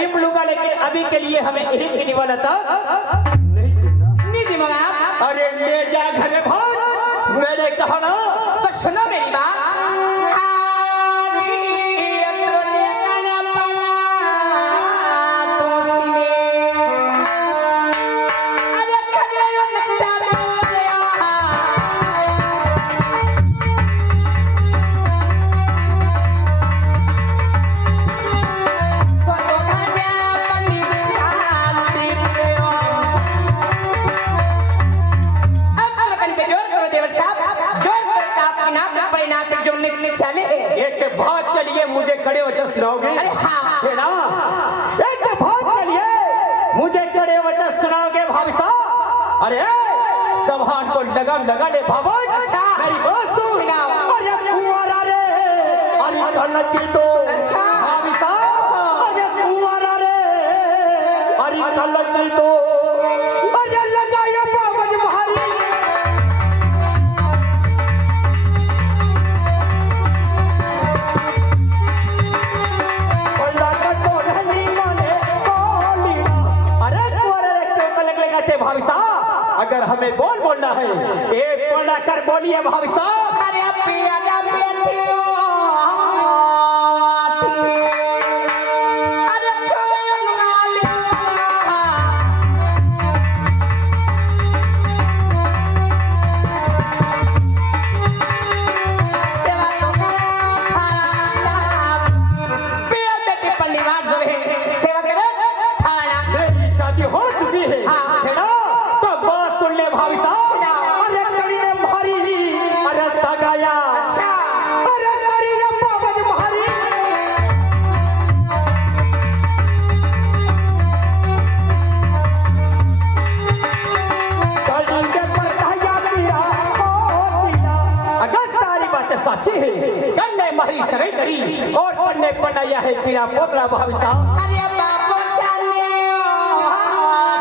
Chip लूंगा, लेकिन अभी के लिए हमें एक की निवाला था नहीं जी मगा। अरे ले जा घर में भाग, मैंने कहा ना। तो सुनो मेरी बात। एक बात के लिए मुझे कड़े वचन सुनाओगे? है ना? एक बात के लिए मुझे कड़े वचन सुनाओगे भाभी साहब? अरे जबान को लगाम लगा ले बाबा, मेरी बात सुन। अरे कुंवारा रे, अरे कलक की तो भाभी साहब, अरे कुंवारा रे, अरे कलक की तो, अरे लगाया बाबा जी भारी। भाभी साहब, अगर हमें बोलना है, एक बोला कर बोलिए भाभी साहब। अरे पिया ना बेटियो, अरे छोड़ना ले, सेवा तो पिया बेटी परिवार जो है सेवा करे थाना। मेरी शादी हो चुकी है ना? तो बात सुन ले भाभी साहब। अरे कड़ी में भारी, अरे सगाया, अरे कड़ी में बाबा जी भारी। अगर सारी बातें सच्ची है, कन्ने मारी सगाई करी और कन्ने बनाया है पीरा पोतला भाभी साहब। अरे बाबू साले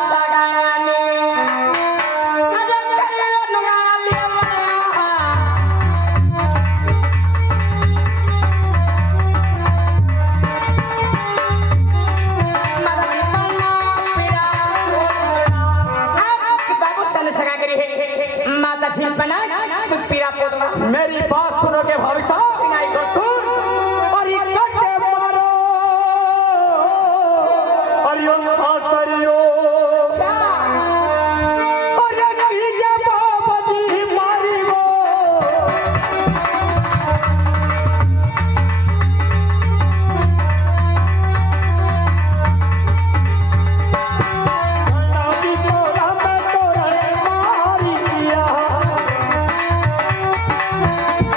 सगाने, अरे करे नुगा ले मरनी बना पीरा पोतला। आप बाबू साले सगा करी है, माता जी बना पीरा पोतला। मेरी बात सुनोगे भाभी साहब? तो सुन। और ये कटे मारो, और यो सासरियो, और ये कीजे बाबा जी मारी वो। गंडादी तोरा में तोरा मारी दिया।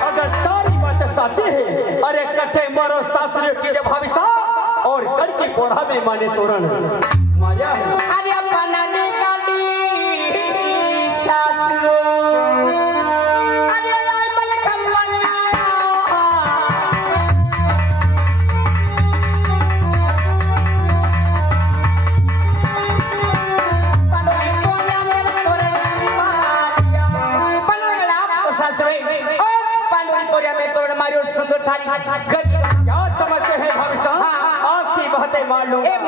अगर सारी बातें सच्ची है, अरे कट्ठे मारो सासरियों की जब भाभी साहब, और गढ़ की पोढ़ा में माने तोरण माया है। अरे बनाने वाली सासू, अरे रामल कमला, पनोरी कोया में तोरण मारिया, पनोरी आपको सासू और पनोरी कोया में तोरण मारी और सुंदर थाली गलिया। क्या समझते हैं भाभी साहब? आपकी बातें मान लो। अरे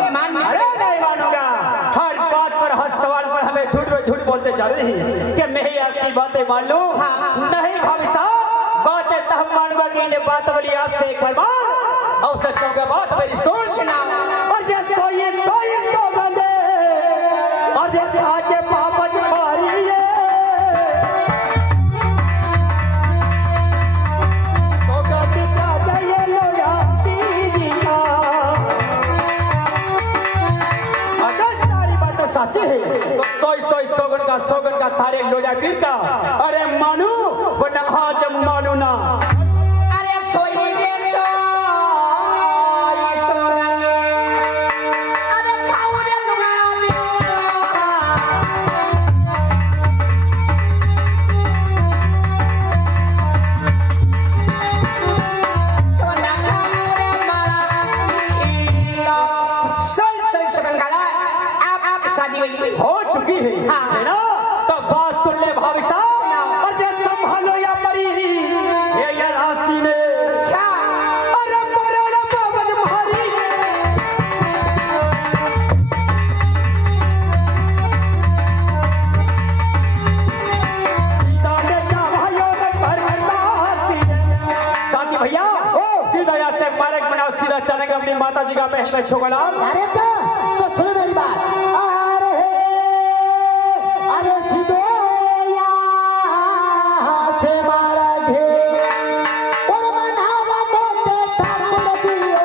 नहीं मानूंगा। हर बात पर, हर सवाल पर हमें झूठ बोलते जा रही हैं कि मैं ही आपकी बातें मान लूं। नहीं भाभी साहब, बातें तो हम मानूंगा कि इन बातों के लिए आपसे एक फरमान और सच्चों का बात मेरी सुन। और ये सोई सौगंधे, और ये काजे पापा जी मारी है। साची है तो सौगन का थारे लोजा पीर का। अरे मानू वरना आज मानू ना। अरे सोई रे सोई, अरे खाऊ रे नुगा सोना रे मारा सोई सोगन का आप शादी हो चुकी है ना? तो बात सुन ले भाभी साहब। और जो संभालो या परी ये या राशि ने, अरे मरोड़ा बाबा तुम्हारी। चलेंगे अपनी माता जी का महल में छोकलाल। अरे क्या तो सुनो मेरी बात। अरे सीधो से मारा घे और मनावा मोटे ठाकुर दियो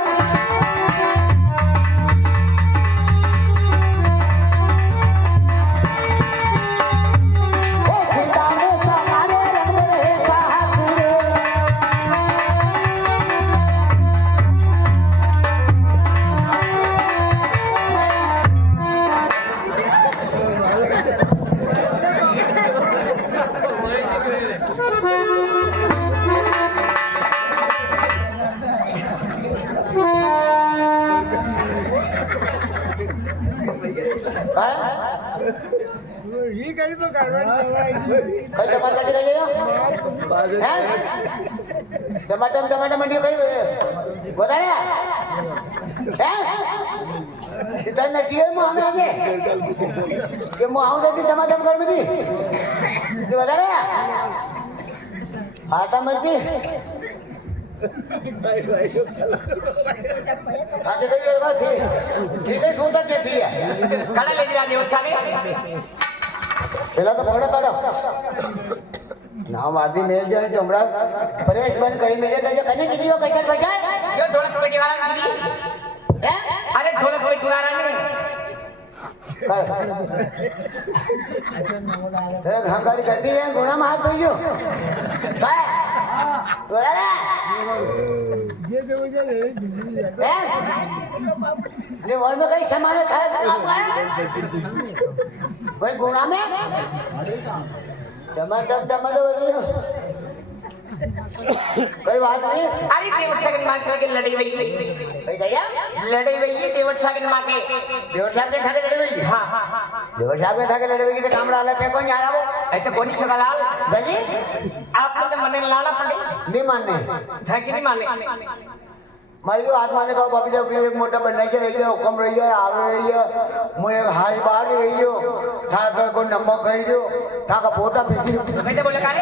ओ खिलाने सारे रंग रहे ठाकुर। टमाटर मंडी कई बताया नटी है मुँह में आगे ये मुँह देती टमाटर कर मेरी बता रहे आता मत ठीक है सोचा कैसी है खड़ा ले दिया देव साहब પેલા તો ભણો કાઢો નામ આદિ મેલ જાય તો હમણાં ફ્રેશ બંધ કરી મેલે કઈ કને કીધી હો કઈ બજાર यो ढोलक पेटी वाला दीदी હે अरे ढोलक पेटी वाला ने તે ઘાંકારી કરતી રે ગુણામાં હાથ ધોઈ ગયો કાય બોલે જે દેવો જે લે હે ले वर्ड में कई सामान था भाई गुणा में टमाटर टमाटर कई बात नहीं। अरे देवर सागन मां के लड़ाई हुई कई गया लड़ाई हुई है देवर सागन मां के देवर साहब के ठाके लड़े हुई हां देवर साहब के ठाके लड़े हुई तो काम डाला पे कौन जा रहा वो ऐसे कोनी सगलाल जी आपको तो मने लाना पड़े नहीं मानने था कि नहीं माने मारी को हाथ मारने का बाबी जब एक मोटा बनने के रही है हुक्म रही है आवे रही है मुझे हाई बार रही हो था को नमक कही दो था का पोता पीसी कैसे बोले कारे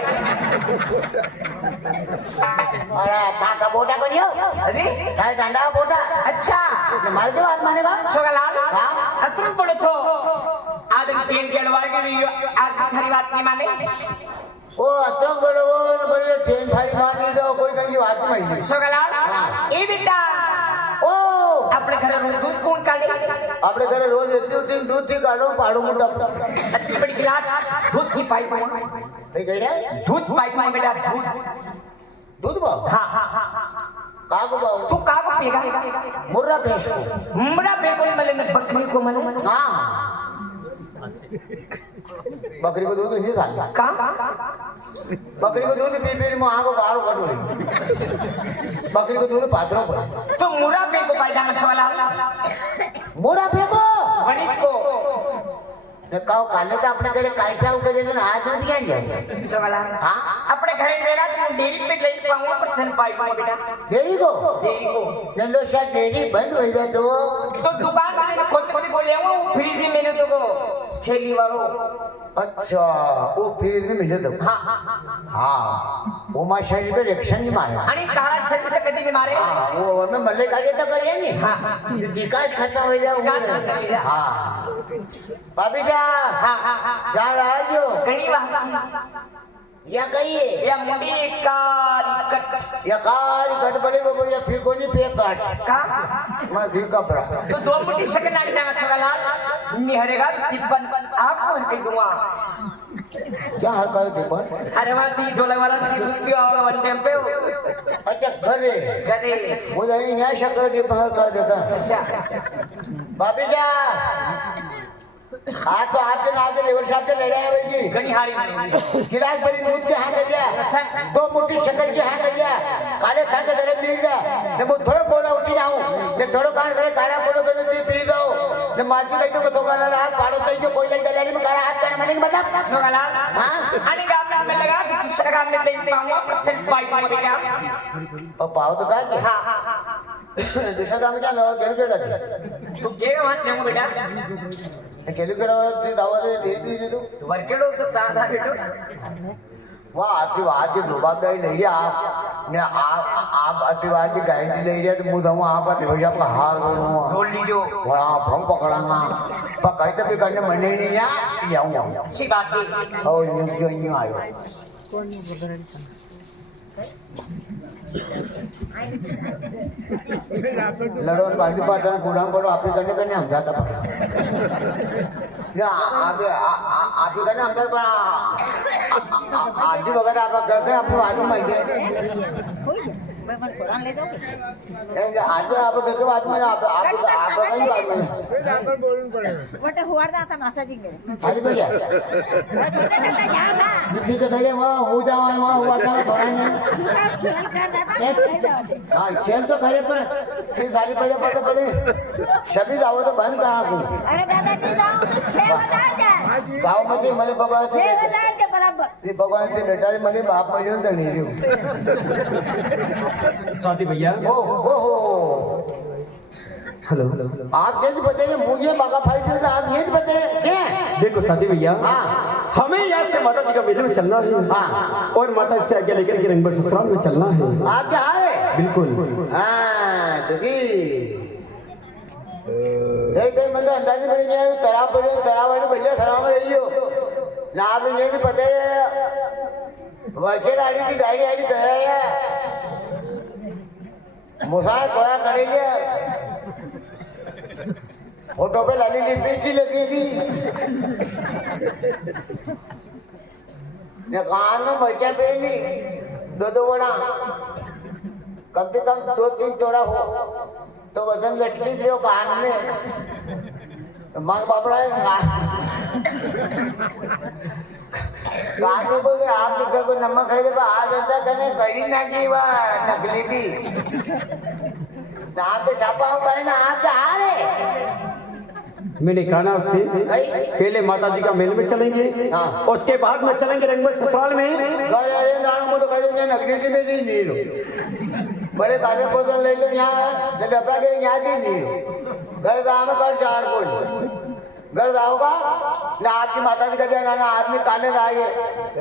अरे था का पोता करियो अरे था डंडा पोता अच्छा मार के हाथ मारने का सगलाल हां अतुल बोलो तो आदमी तीन के अडवार के लिए आज थारी बात नहीं माने ओ अतरंग बड़ो बड़े ट्रेन थाली मारनी दो कोई कहीं बात नहीं सगलाल ए बेटा ओ अपने घर में दूध कौन काढ़े अपने घर रोज एक दिन दूध थी काढो पाड़ो मुंडा इतनी बड़ी गिलास दूध की पाई तुम कहीं कह रहा दूध पाई तुम बेटा दूध दूध बाव हां हां हां कागो बाव तू का को पीगा मुर्रा भैंस को मुर्रा बेगुन मले ने बकरी को मले हां बकरी को दूध नहीं साल का बकरी को दूध पी पी में आगो गारो कट हुई बकरी को दूध पात्रों पर तो मुर्रा बेगो पाई जाना सवाल मोरा फेंको वनिस को ने काओ काले तो अपने घरे काइचा उके दे ना हाथ दूध क्या लिया सवाल हां अपने घर में वेला तुम डेरी पे ले पाऊंगा पर थन पाई बेटा डेरी को डेरी को नंदो शायद डेरी बंद हो जाए तो दुकान में खुद खुद बोले वो फ्रिज में मैंने तो को थैली वालो अच्छा वो फ्रिज में मिले तो हां हां हां वो मां शरीर पे रिएक्शन नहीं मारे आणि तारा शरीर पे कधी नहीं मारे हां वो में मल्ले काजे तो करिए नहीं हां जो विकास खत्म हो जाए विकास खत्म हो जाए। हां भाभी जा हां हां हां जा रहा जो कणी बात या कहिए या मुंडी कारी कट या कार कट पड़े वो या फिर कोई फेंक काट का मैं फिर कपड़ा तो दो मुंडी सेकंड आ जाना सगलाल निहरेगा टिप्पन आपको कह दूंगा क्या हर का टिप्पण अरे वहां थी ढोलक वाला थी दूध पियो होगा वन टाइम पे अच्छा घरे गदे मुझे नहीं न्याय शक्कर टिप्पण कर देता अच्छा भाभी जा हाँ तो आपके नाम के लेवर साहब से लड़े हैं भाई जी गणी हारी गिलास भरी दूध के हाँ करिया 2 मुट्ठी शक्कर के हाँ करिया काले खा के दर्द मिल गया ने वो थोड़ा बोला उठी जाऊं ने थोड़ा कान गए काला कोड़ो के दूध पी दो ने मारती गई तो थोड़ा ना हाथ पाड़ो तो जो कोई लग गया में काला हाथ करना मैंने मतलब सगलाल हां आणि गाम में लगा कि दूसरे गाम में ले पाऊंगा प्रत्येक पाई दूंगा बेटा और पाओ तो का हां हां हां दूसरा काम क्या लगा गेल के लगे तू के वहां लेंगे बेटा केलू के दावा दे दी तू वर्केडो तो ताजा बेटो वाह आशीर्वाद की जवाबदारी ले लिया आप ने आप आशीर्वाद की गारंटी ले लिया तो मुझे आप भैया आपका हाथ जोड़ लीजिए थोड़ा हम पकड़ाना पकड़ से भी करने मन ही नहीं आऊंगा अच्छी बात है हो यूं आयो लड़ो बाजू पाटा गुलाम पड़ो आप ही करने हम जाता पड़ा या आप ही करने हम जाता आदि वगैरह आप घर के आपको आदमी मांगे आज आप घर के बाद में आप कहीं बात में वटे हुआ था मसाजिंग में खाली भैया ठीक है खैर वहाँ हो जाओ वहाँ हुआ था थोड़ा नहीं हाँ खेल तो खरे पर 6 साल पहले पता पड़े शबी जाओ तो बंद करा को अरे दादा ती जाओ 6 हजार जा गाँव में तो मले भगवान 6 हजार के बराबर से भगवान से बेटा मले बाप मले तो नहीं रही साथी भैया हो हेलो आप जल्दी बताइए मुझे बागा फाइट तो आप ये बताइए क्या देखो साथी भैया हाँ हमें यहाँ से माता जी का मेले में चलना है हाँ और माता से आगे लेकर के रंगभर ससुराल में चलना है आप क्या हाल है बिल्कुल हाँ दीदी कहीं मतलब अंदाजे बड़ी नहीं तराव वाले भैया तराव में रही हो ना आप ये नहीं पता है वर्केट आड़ी की डायरी आड़ी कराया मुसाए कोया करेंगे फोटो पे लाली लिपटी लगी थी ने कान में मर्चा पहन ली 2 बड़ा कम से कम 2-3 तोड़ा हो तो वजन लटली दियो कान में तो मांग बापड़ा है कान में बोले आप लिखा कोई नमक खाई ले आ जाता कने कड़ी ना की वाह नकली थी आप तो छापा हो गए ना आप तो हारे मैंने कहा ना आपसे पहले माता जी का मेले में चलेंगे हाँ। उसके बाद में चलेंगे रंगभर ससुराल में अरे नानों को तो कहेंगे नगरी में दी नहीं लो बड़े काले बोतल ले लो यहाँ डबरा के यहाँ दी नहीं लो घर गाँव में कर 4 कोई घर जाओगा ना आपकी माता जी का देना ना आदमी काले जाएंगे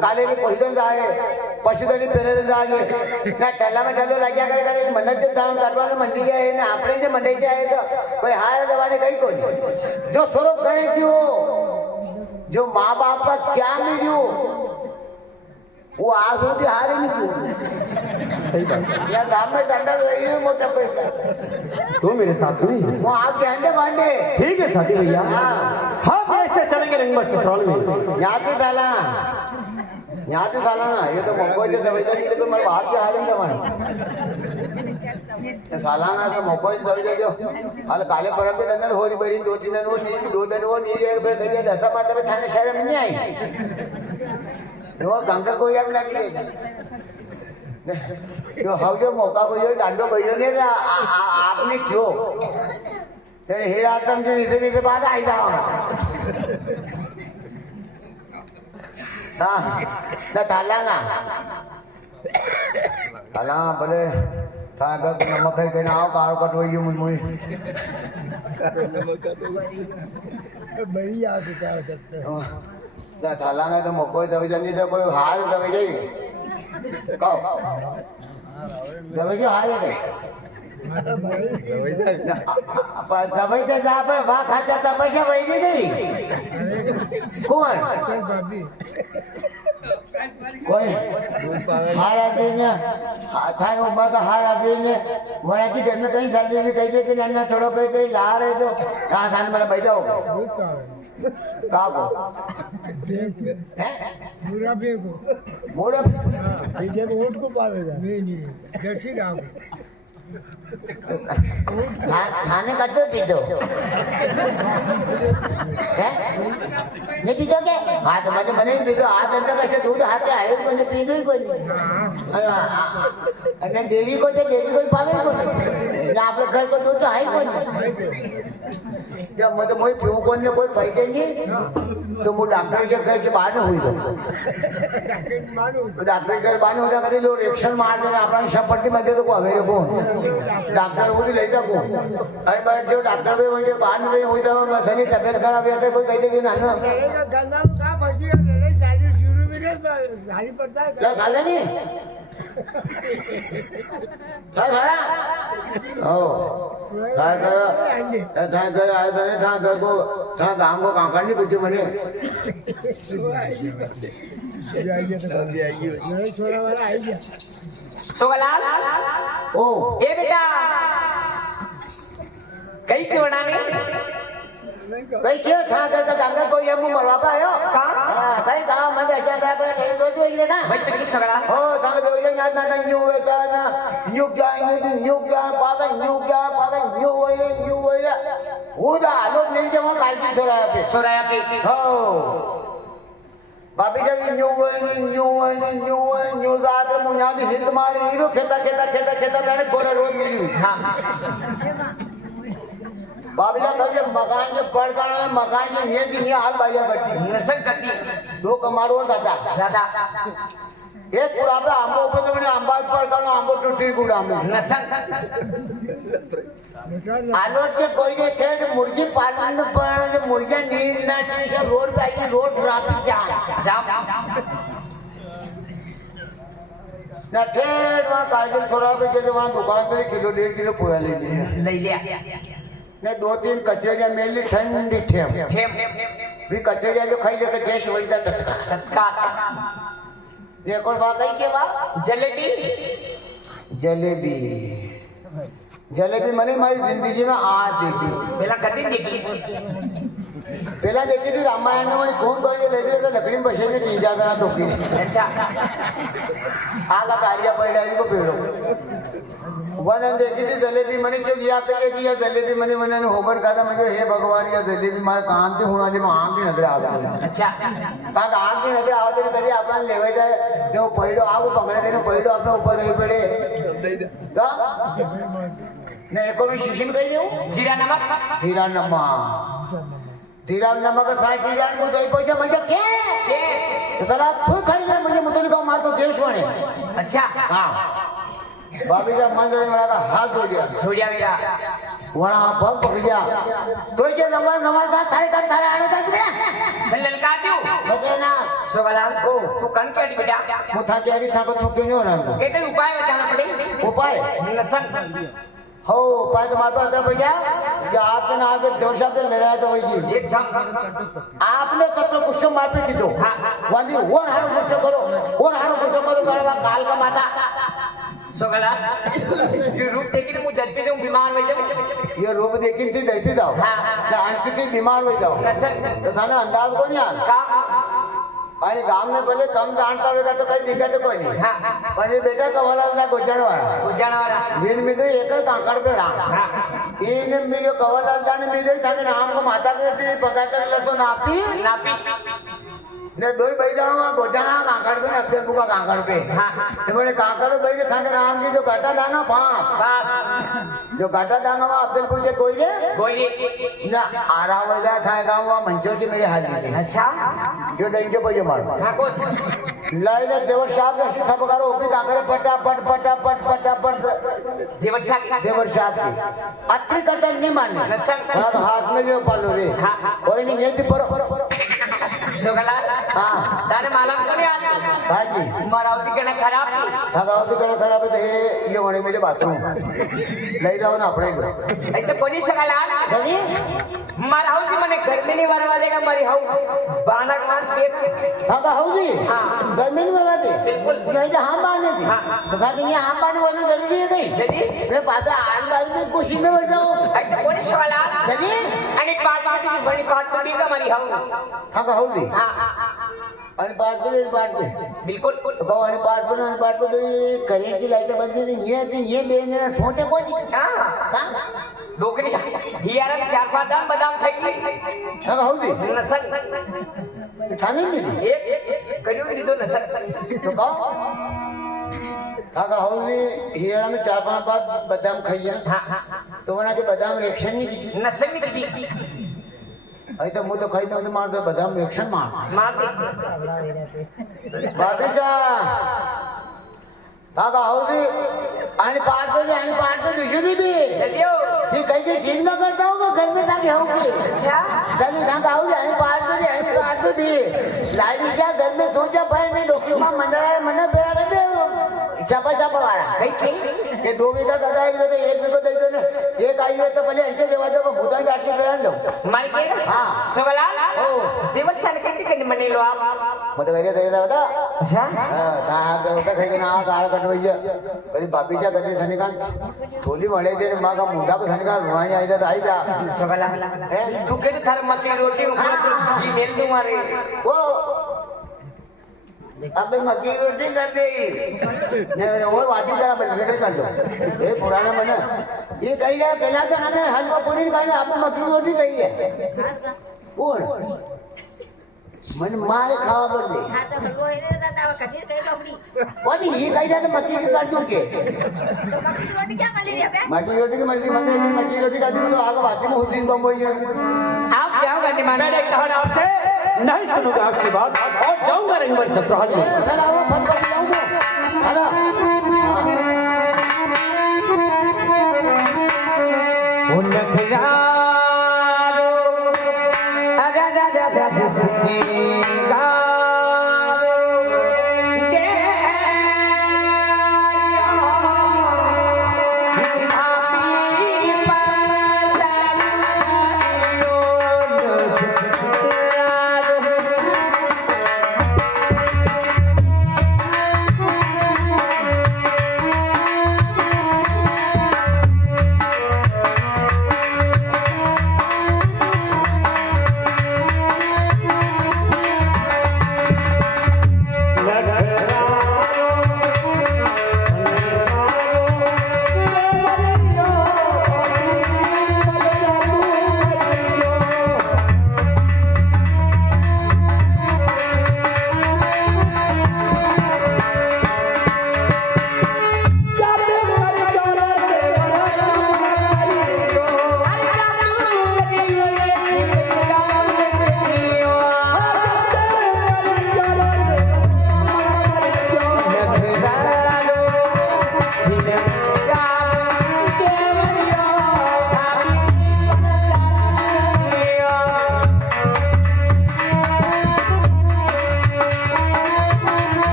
काले की पशुधन जाएंगे पशुधन पहले जाएंगे ना टल्ला में टल्लो लग गया करे मंडक जब दाम काटवा मंडी गए ना अपने से मंडी से आए तो कोई हार दवाने कहीं कोई जो स्वरूप करे क्यों जो माँ बाप का क्या मिलो वो आज होती हारे नहीं क्यों सही बात या गाँव में डंडा रही है मोटा पैसा तो मेरे साथ में वो आपके अंडे कांडे ठीक है साथी भैया हम ऐसे चलेंगे रंगभर ससुराल में यहाँ से साला ना ये तो मौको से दवाई दे लेकिन मेरे बात के हाल में दवाई सालाना तो मौको से दवाई दे दो हाल काले परम के दिन होली बड़ी 2-3 दिन वो नहीं 2 दिन वो नहीं एक बार कहिए दशा माता में थाने शहर में नहीं आई वो गंगा कोई अब लगी दे जो हाउ जो मौका को जो डांडो भइयो ने आपने क्यों तेरे हीरा आतम जो इसे बाद आई जाओगा हाँ ना ताला भले सागर को नमक है के नाव कार कटवाइयो मुझ बढ़िया तो क्या हो सकता है ना थाला ना तो मौको दवाई देनी तो कोई हार दवाई दे कहो दवाई जो हार है दवाई तो जा पर वहाँ खाता था पैसा वही नहीं गई कौन कोई हार आदमी ने थाने उम्र का हार आदमी ने वहाँ की घर में कहीं शादी भी कही थी कि नन्ना छोड़ो कहीं ला रहे तो कहाँ थाने मेरा पैदा होगा कहाँ को पूरा बेगो मोरा जब वोट को पावेगा नहीं जर्सी गाँव थाने का तो पीतो नहीं पीतो क्या हाथ में तो बने पीतो हाथ अंदर कैसे दूध हाथ आए को नहीं पीतो ही कोई नहीं देवी को तो देवी कोई पावे को नहीं ना आपके घर को दूध तो है कोई नहीं जब मतलब मोई पीऊँ कोई ने कोई फायदे नहीं तो वो डॉक्टर के घर के बाहर न हुई तो डॉक्टर के घर बाहर हो जाकर लोग रिएक्शन मार देना अपना शपट्टी में दे तो को हमें को डॉक्टर को ले जा को अरे बट जो डॉक्टर भी मुझे बाहर नहीं हुई तो मैं सनी तबीयत खराब है कोई कहते कि ना गंगा में कहाँ फंसी है लड़ाई शादी शुरू में नहीं भारी पड़ता है क्या खाले नहीं क्या खाया ओ था कर आए थे था कर को था काम को कांकड़ नहीं पीछे बने छोरा वाला आई गया सोगलाल ओ ए बेटा कई क्यों ना नहीं कई क्यों था कर का गंगा को ये मुंह मरवा पायो हां कई काम में क्या था पे नहीं तो जो ये ना भाई तो की सोगलाल हो था तो ये ना ना न्यू होता ना न्यू क्या पादा न्यू होइले उदा लोग नहीं जमा काल की सोराया पे हो बाबी जब न्यू जात मुन्या दी हिंद मार नीरो खेता मैंने गोरा रोज मिली हां बाबी का कल मकान के पड़ कर मकान के ये दिन ये हाल बाइया करती नसन करती दो कमाड़ो दादा ज्यादा एक पूरा पे आंबो पे तो मैंने आंबा पड़ कर आंबो टूटी गुड़ा में नसन आलोट के कोई के ठेठ मुर्गी पालन पर मुर्गियां नींद ना टी रोड पे आई रोड ट्रैफिक जाम ना ठेठ वहाँ कारगिल थोड़ा पे जैसे वहाँ दुकान पे किलो 1.5 किलो पोया ले लिया ने 2-3 कचौरियां मेली ठंडी ठेम भी कचौरियां जो खाई लेके देश वजदा तत्काल एक और बात कही के बा जलेबी मने हमारी जिंदगी में आज देखी पहला देखी थी रामायण में कौन ये लेके तो लकड़ी में बसे ने 3-4 जना तोकी अच्छा आगा कालिया पैडारी को पेड़ो वन देखी थी जलेबी मने जो या कहे कि या जलेबी मने ने होकर कहा मुझे हे भगवान या जलेबी मारा कान से होना जे आंख की नजर आ गई अच्छा का आंख की नजर आवते करी आपन लेवे दे जो पैडो आगो पकड़े देने पैडो अपने ऊपर नहीं पड़े का ने एको भी शिशिन कह देऊ जीरा नमक साथ जीरान को दई पैसा म्हणजे के तो साला तू खाई ले म्हणजे मुतन का मार तो देश वाणे अच्छा हां बाबी का मंदिर में लगा हाथ धो दिया मेरा वहां पग पक गया तो ये नमाज थारे काम थारे आने तक में ललका दियो बजे ना सोगलाल ओ तू कन के बेटा मुथा केड़ी था को थोके नहीं हो रहा कहते उपाय बताना पड़े उपाय नसन हो उपाय तो मार पास भैया कि आपके नाम पे देव साहब ने लगाया तो वही एकदम आपने तत्व कुछ मार पे दी दो वाली और हारो कुछ करो काल का माता सोगलाल ये रूप देखी मुझे दर्द पे जाऊं बीमार हो जाऊं ये रूप देखी थी दर्द जाओ ना आणखी ती बीमार हो जाओ तो थाने अंदाज को नहीं आ आणि गांव में भले कम जानता होगा तो कहीं दिक्कत कोई नहीं पर ये बेटा कवाला ना गुजर वाला बिन में गई एक कांकड़ पे रहा इन में ये कवाला दान में गई था कि नाम को माता पे थी पका कर ले तो नापी ने दोई भाई जाओ गोजाना कांकड़ पे अपने बुका कांकड़ पे ने बोले कांकड़ भाई ने खाने नाम की जो गाटा दाना पांच जो गाटा दाना वहाँ अब्दुलपुर से कोई ना आरा वजह था गाँव वहाँ मंचोर की मेरे हाल में अच्छा जो डेंगे पे मारो लाइने देवर साहब ने ऐसी थपकारो ओपी कांकड़े पटापट देवर साहब की अत्री कटन नहीं मानने हाथ में जो पालो रे कोई नहीं ये पर सोगलाल हाँ ताने मालूम को नहीं आया भाजी मरावती कने खराब थी थकावती कने खराब है ये होने मेरे बाथरूम ले जाओ ना अपने ऐसे कोनी सोगलाल दादी मरावती मने घर में नहीं मरवा देगा मरी हाउ बानक मांस बेच थका हौदी हाँ गर्मी में लगा दे बिल्कुल जो इधर हम बाने थी तो कहा कि ये हम बाने वाला जल्दी है गई दादी मैं पाता आल बाल में कुछ में बढ़ जाओ ऐसे कोनी सोगलाल दादी आणि पाट की बड़ी पाट पड़ी का मरी हाउ थका हौदी हां आणि पाट पे बिल्कुल तो कहो आणि पाट पे तो ये करेंट की लाइटें बंद थी ये बेने सोचे कोनी हां का डोकरी हियारन 4-5 दाम बादाम खाई थका हौदी नसन थाने में थी एक करियो दीदो नसन तो कहो थका हौदी हियारा में 4-5 बार बादाम खाइया हां तो वना के बादाम रिएक्शन नहीं दी नसन नहीं दी अरे तो मुझे खाई तो मार दे बादाम रिएक्शन मार दे बाबी जा काका हौदी आणि पाट पे दिशुदी भी चलियो ठीक है कि दिन में करता हूँ घर में ताकि होगी अच्छा चलिए कहाँ का हौदी आणि पाट पे भी लाली जा घर में सोचा भाई मैं डॉक्टर ये 2 वीघा दादा आई तो 1 वीघो देतो ने एक आई तो भले हंचे देवा दो भूतान डाटली पेरान लो मारी के हां सोगलाल हो देवस्थान किती कधी म्हणलेलो आप मत घरी देदा होता अच्छा हां ता हा होता खाई ना काळ कटवैया परी बापीच्या कधी सनिकान थोली म्हणे ते मागा मुंडा को सनिकान रुवाणी आई जा आई जा सोगलाल तू के थार मक्की रोटी उखला तो जी मेल दूं मारे वो अबे मक्की रोटी कर दे ने वो वादी जरा बदल कर लो ये पुराना मन ये कही है पहला तो ना हलवा पूरी कही है अब मक्की रोटी कही है कोण मन मारे खावा बोलले हा तर हलवा आहे रे दादा कशी काही बाबडी कोणी ही कही है मक्की की काट दूं के तो मक्की रोटी क्या माली रे बे मक्की रोटी की मर्जी मत मक्की रोटी का दी तो आगे बात में हुसैन बम्बई आप जाओ गंडीमान मैंने कहा ना आपसे नहीं सुनूंगा आपकी बात और जाऊंगा रंगमंच ससुराल में चला वो फटफट जाऊंगा हेलो उनखयारो आजा जा जा जा सिंगारो के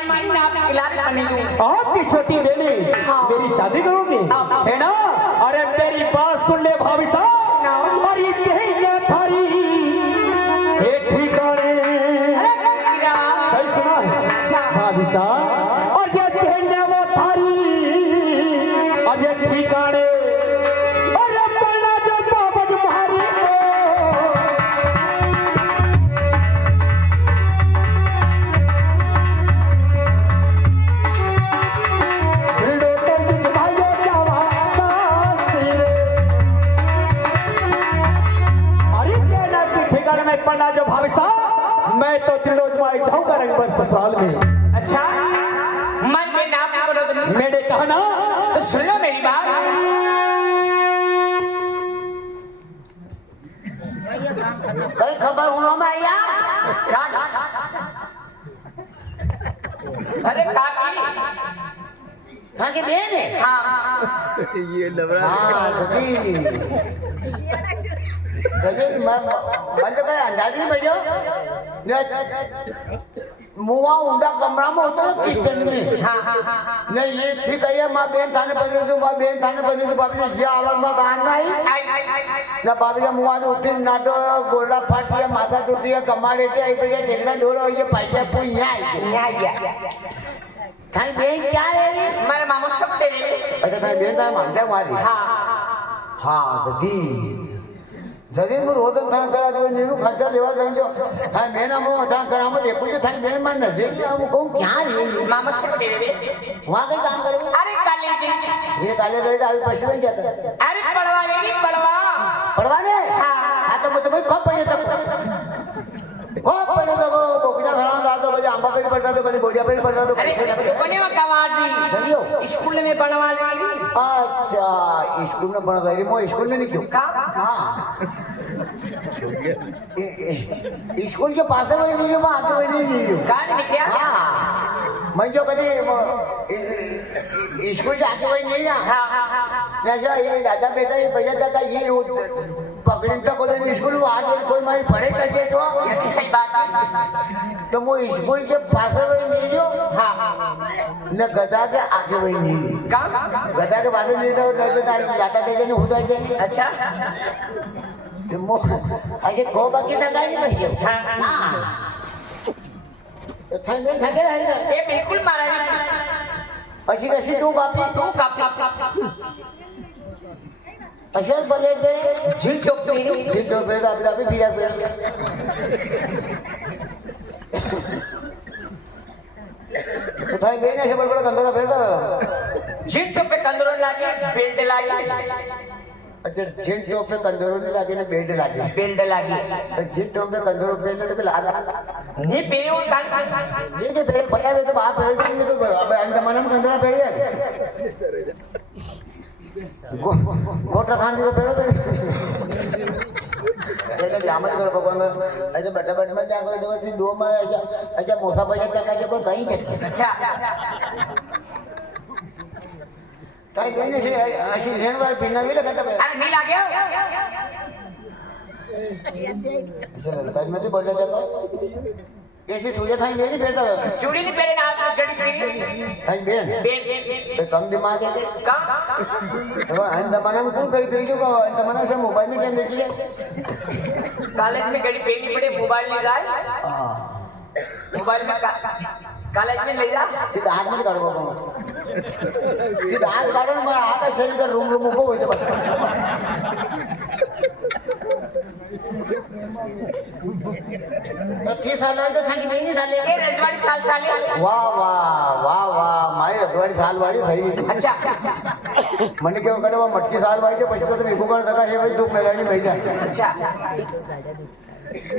आपी पाचालियो आपकी छोटी बेली मेरी शादी करोगे है ना? अरे मेरी बात सुन ले भाभी साहब, और ये कहीं ना थारी भाभी साहब और ये देंगे वो थारी और ये ठिकाने और ये पढ़ना जो बाबज भारी पढ़ना जो भाभी साहब मैं तो त्रिलोक माई जाऊंगा रंगबंद ससुराल में। अच्छा मन में नाम बोलो तुम मैंने कहा ना तो सुन लो मेरी बात। कई खबर हुआ मैं यार अरे काकी कहाँ की बहन है हाँ ये लबड़ा हाँ मैं तो कहीं अंदाज नहीं बैठो मुआ ऊंडा कमरा में होता है किचन में नहीं ये ठीक है माँ बहन थाने पर माँ बहन थाने पर बाबी ये आवाज में गान नहीं ना बाबी का मुआ उठी नाटो गोला फाटी है माथा टूटी है कमा देती है पे ढेकना ढोरो ये पाइचा पु यहाँ थाई बहन क्या है हमारे मामू सब तेरे अच्छा थाई बहन था मानता हमारी हाँ तो दी जरीन में रोदन था करा जो नीरू खर्चा लेवा जाओ था मेना मो था करा मत देखो जो था मेन मन नजर के अब कहूं क्या है मामा सब तेरे वहां कहीं काम करे अरे काले जी ये काले रहे अभी पैसे नहीं जाता अरे पड़वा नहीं पड़वा पड़वाने हाँ तो मतलब भाई कब पैसे तक खूब पैसे तक बोकिना धराना दादो कभी आंबा पे पड़ता तो कभी बोरिया पे पड़ता तो अरे कोने में कवाड़ी चलियो स्कूल में बनवा दी अच्छा स्कूल में बना था मो स्कूल में नहीं क्यों का हाँ स्कूल के पास में नहीं है आगे में नहीं है का निकला हाँ मैं जो कभी स्कूल से आगे वही नहीं ना जैसा ये दादा बेटा ये भैया दादा ये पकड़े तक स्कूल में आगे कोई मारी पढ़े करते तो सही बात है तो वो स्कूल के पास में नहीं जो न गदा के आगे वही नहीं का गदा के पास नहीं तो जाता थे नहीं होता थे अच्छा अरे को बाकी लगा नहीं भैया हाँ ठंडे ठंडे रहेगा ये बिल्कुल मारा नहीं अशी कशी तू कापी अशोक प्लेट दे जिन टोपी जितो पेड़ अभी बिया पेड़ उठाई बेने से बड़ा कंदरा पेड़ जिन टोपे कंदरों लागे बेल्ट लागे अच्छा जिन टोप पे कंदरों नहीं लागे ना बेल्ट लागे बेल्ट लागे जिन टोप पे कंदरों पहनने तो लागा नहीं पहने वो कान ये के पहले भैया वे तो बाहर पहन के नहीं तो अब अंडमान में कंदरा पहन लिया गोटा खाने को पहले तो ऐसे जामत करो भगवान ऐसे बैठा बैठ में क्या करो जो दो में ऐसा मोसा बजा तक का कोई कहीं सकते अच्छा कहीं कहने से ऐसी लेन बार पीना भी लगा था अरे नहीं लागे ऐसे लड़का में तो बोल रहा था ऐसी सूझे था नहीं बैठा चूड़ी नहीं पहने ना गड़ी पहनी था बेन बेल तो कम दिमाग है का तो अंडमान में कौन कहीं भेजो को अंडमान से मोबाइल में क्या देखिए कॉलेज में गड़ी पहनी पड़े मोबाइल ले जाए मोबाइल में कॉलेज में ले जा ये हाथ में काढो बाबा ये हाथ काढो ना हाथ शरीर का रूम रूम को होते बस अच्छी साल है तो थकी नहीं साले ये रजवाड़ी साल साले वाह वाह वाह वाह मारी रजवाड़ी साल वाली सही अच्छा मन के करे वो मटकी साल वाली के पछतो तो मेको कर दका है भाई धूप मेलानी भई जाए अच्छा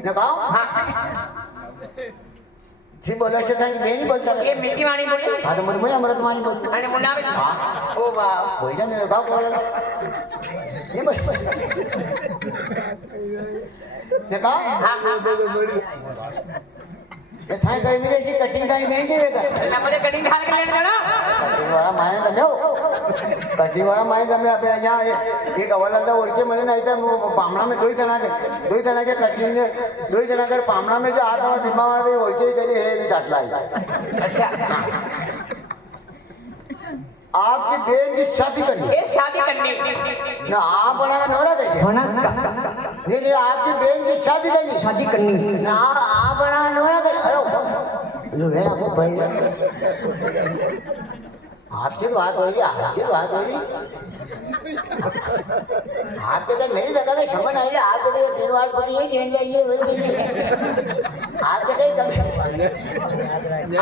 ना कहो हाँ जी बोला से था कि नहीं बोलता ये मिट्टी वाणी बोली हां तो मुझे अमृत वाणी बोल अरे मुन्ना में ओ वाह कोई ना मेरे गांव बोला ये बस ने कहा हाँ हाँ ये थाई कर मेरे से कटिंग टाइम नहीं देगा ना मुझे कटिंग ढाल के लेने देना कटिंग वाला माने दमे हो कटिंग वाला माने दमे अबे यहाँ एक अवलंदा ओळखे मने नाही तर पामणा में दोई जना के कटिंग ने दोई जना कर पामणा में जो हाथ वाला दिमाग वाला ओळखे करे हे टाटला अच्छा आपकी बहन की शादी करनी ये शादी करनी ना आप बनाना नौरा कैसे बनस का नहीं आपकी बहन की शादी करनी शादी करनी ना आप बनाना नौरा कैसे जो है ना वो भाई आपकी बात हो रही आपकी बात हो रही आपके तो नहीं लगा कि समझ आई आपके तो 3 बार पड़ी है जेल जाइए वही मिली आपके तो कम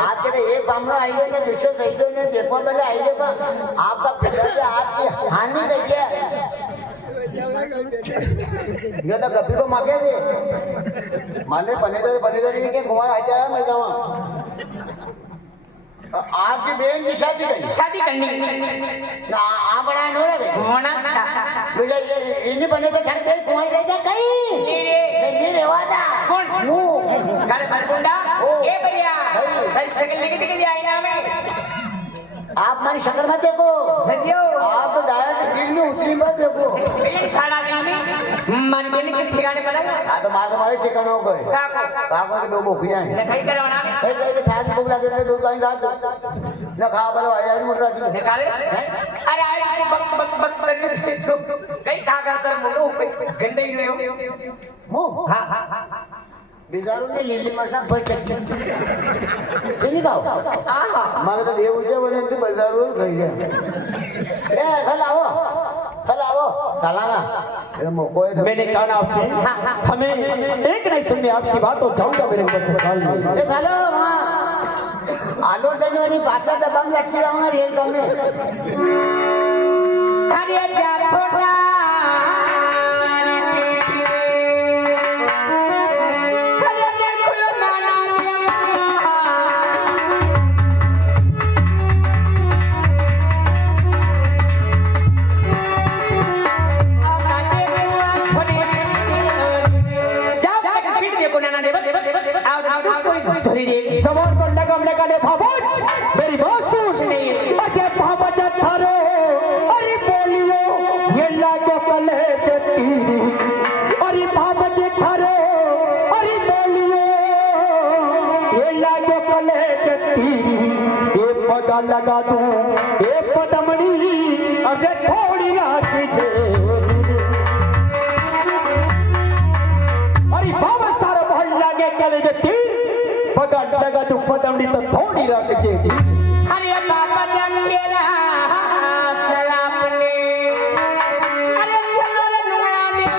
आपके तो एक बामणो आई है ना दूसरे सही जो ने देखो पहले आई है आपका पिता से आपकी हानि कर गया ये तो कभी को मांगे थे माने बने के घुमा आ जाए मैं जाऊँ आपकी बहन की शादी करनी ना आप बना नहीं रहे होना था मुझे इन्हीं बने पे ठंड पे कुआं जाएगा कहीं नहीं रे वादा कौन मुंह कर बरकुंडा ओ। ए बढ़िया भाई। भाई शक्ल दिख आईना में आप हमारी शक्ल मत देखो सजियो आप तो डायरेक्ट दिल में उतरी मत देखो ये खाना नहीं मन के नहीं ठिकाने पर हाँ तो मार तुम्हारे ठिकाना हो गए काकों के 2 बोखियां हैं दिखाई करवाना एक ठाक भूख लगे थे 2 काइन साथ ना खा बोलो आया मुर्रा की निकाले अरे आई बक बक बक कर रहे थे तो कहीं खा कर तर मुंह पे गंदे ही रहे हो मुंह हां हां बिजारू ने लीली मरसा भर चक्की सुनी गाओ हां मगर तो देव उजे बने थे बिजारू खाई गया ए चल आओ चला ना ये मोको है मैंने कहा ना आपसे हमें एक नहीं सुनने आपकी बात और जाऊंगा मेरे ऊपर से साल में ए चलो वहां आलो देने वाली बात दबांग लटकी जाऊंगा रेल कम में अरे जा थोड़ा सवार को लगम लगा ले भावच मेरी बात सुन अजय भावच थारो अरे बोलियो ये लागो कले चतीरी अरे भावच थारो अरे बोलियो ये लागो कले चतीरी ये पगा लगा दूं ये पदमणी अजय थोड़ी रात पीछे अरे भावच थारो बहुत लागे कले चतीरी पगा लगा तू पदमड़ी तो थोड़ी रख जे अरे बाबा जंगेला सलापने अरे चलो रे नुआ में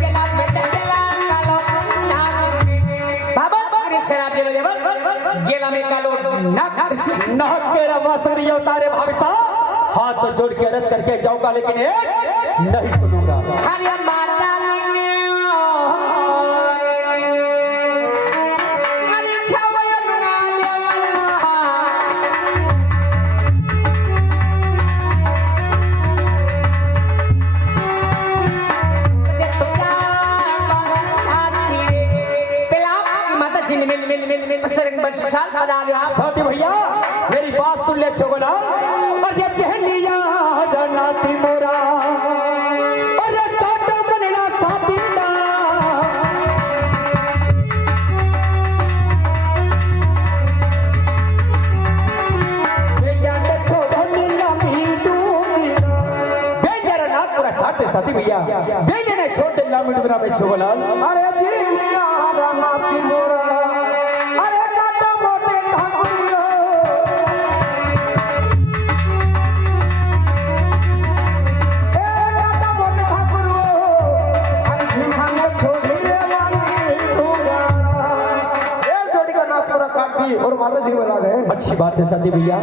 चला बेटा चला कालो बाबा तेरे शराब ले गेला में कालो नाक तेरा वासरी उतारे भाविसा हाथ जोड़ के रच करके जाऊंगा लेकिन एक नहीं सुनूंगा अरे माता अरे छावया नुआ साथी भैया मेरी बात सुन ले छोगला अरे पहली याद नाती मोरा अरे काटो बनला साथी दा बेलिया ने छोड़ो नीला मीडूंगी बेलिया रा नाथ पूरा काटे साथी भैया बेलिया ने छोड़ दे ला मीडूंगा में छोगला अरे जी याद नाती मोरा और माता जी को मिला गए अच्छी बात है साथी भैया